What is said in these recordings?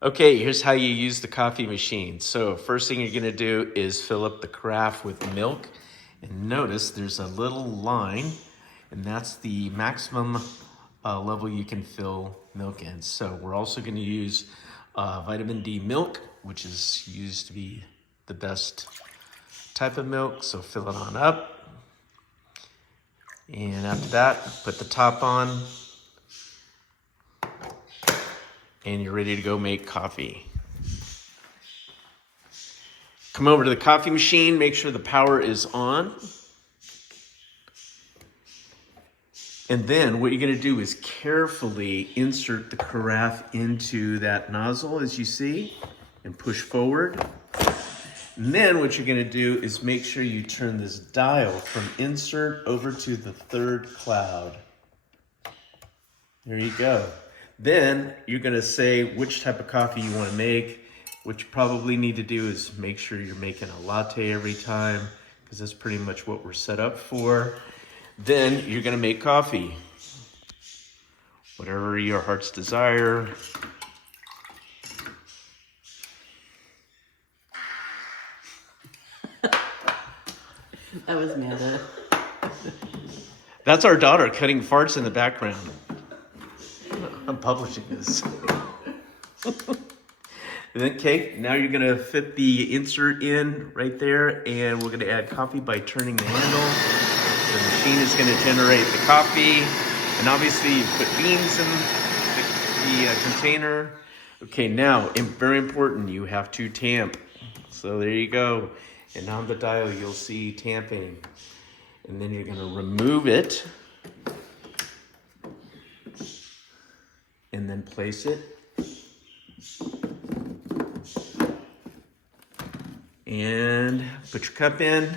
Okay, here's how you use the coffee machine. So first thing you're gonna do is fill up the carafe with milk. And notice there's a little line, and that's the maximum level you can fill milk in. So we're also gonna use vitamin D milk, which is used to be the best type of milk. So fill it on up. And after that, put the top on, and you're ready to go make coffee. Come over to the coffee machine, make sure the power is on. And then what you're gonna do is carefully insert the carafe into that nozzle, as you see, and push forward. And then what you're gonna do is make sure you turn this dial from insert over to the third cloud. There you go. Then you're gonna say which type of coffee you wanna make. What you probably need to do is make sure you're making a latte every time, because that's pretty much what we're set up for. Then you're gonna make coffee. Whatever your heart's desire. That was Amanda. That's our daughter cutting farts in the background. I'm publishing this. Okay, now you're gonna fit the insert in right there, and we're gonna add coffee by turning the handle. The machine is gonna generate the coffee, and obviously you put beans in the container. Okay, now, very important, you have to tamp. So there you go. And on the dial, you'll see tamping. And then you're gonna remove it, and then place it. And put your cup in.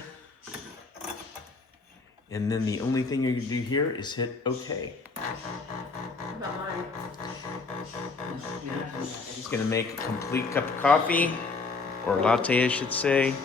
And then the only thing you're gonna do here is hit OK. It's gonna make a complete cup of coffee, or latte I should say.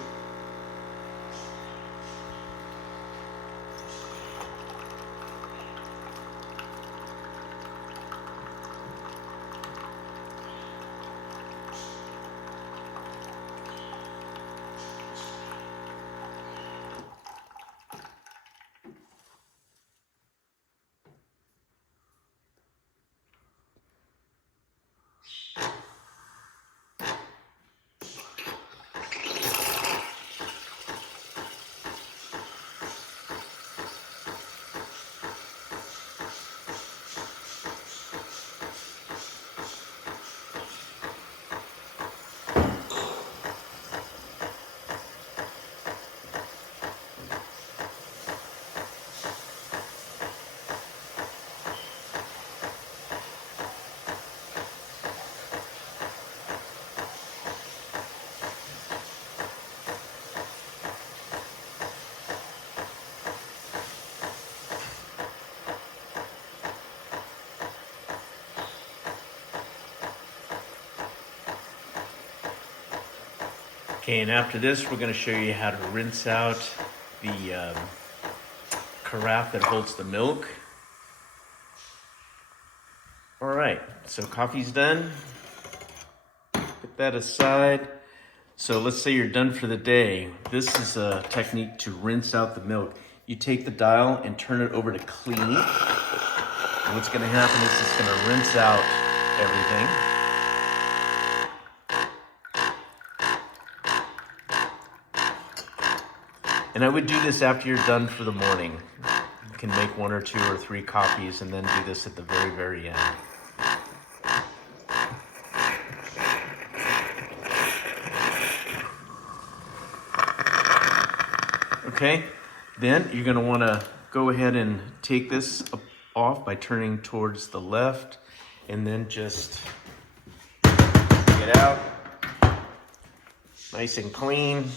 Okay, and after this, we're going to show you how to rinse out the carafe that holds the milk. All right, so coffee's done. Put that aside. So let's say you're done for the day. This is a technique to rinse out the milk. You take the dial and turn it over to clean. And what's going to happen is it's going to rinse out everything. And I would do this after you're done for the morning. You can make 1 or 2 or 3 coffees and then do this at the very, very end. Okay, then you're gonna wanna go ahead and take this off by turning towards the left, and then just take it out, nice and clean.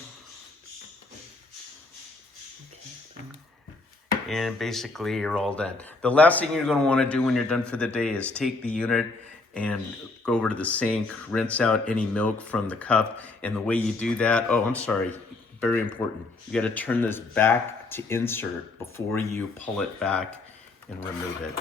And basically you're all done. The last thing you're gonna wanna do when you're done for the day is take the unit and go over to the sink, rinse out any milk from the cup. And the way you do that, oh, I'm sorry, very important. You gotta turn this back to insert before you pull it back and remove it.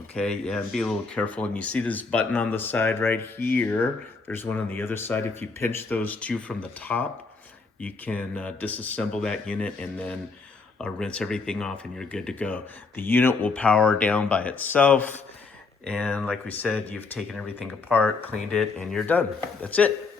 Okay. Okay, yeah, be a little careful. And you see this button on the side right here. There's one on the other side. If you pinch those two from the top, you can disassemble that unit and then rinse everything off and you're good to go. The unit will power down by itself. And like we said, you've taken everything apart, cleaned it, and you're done. That's it.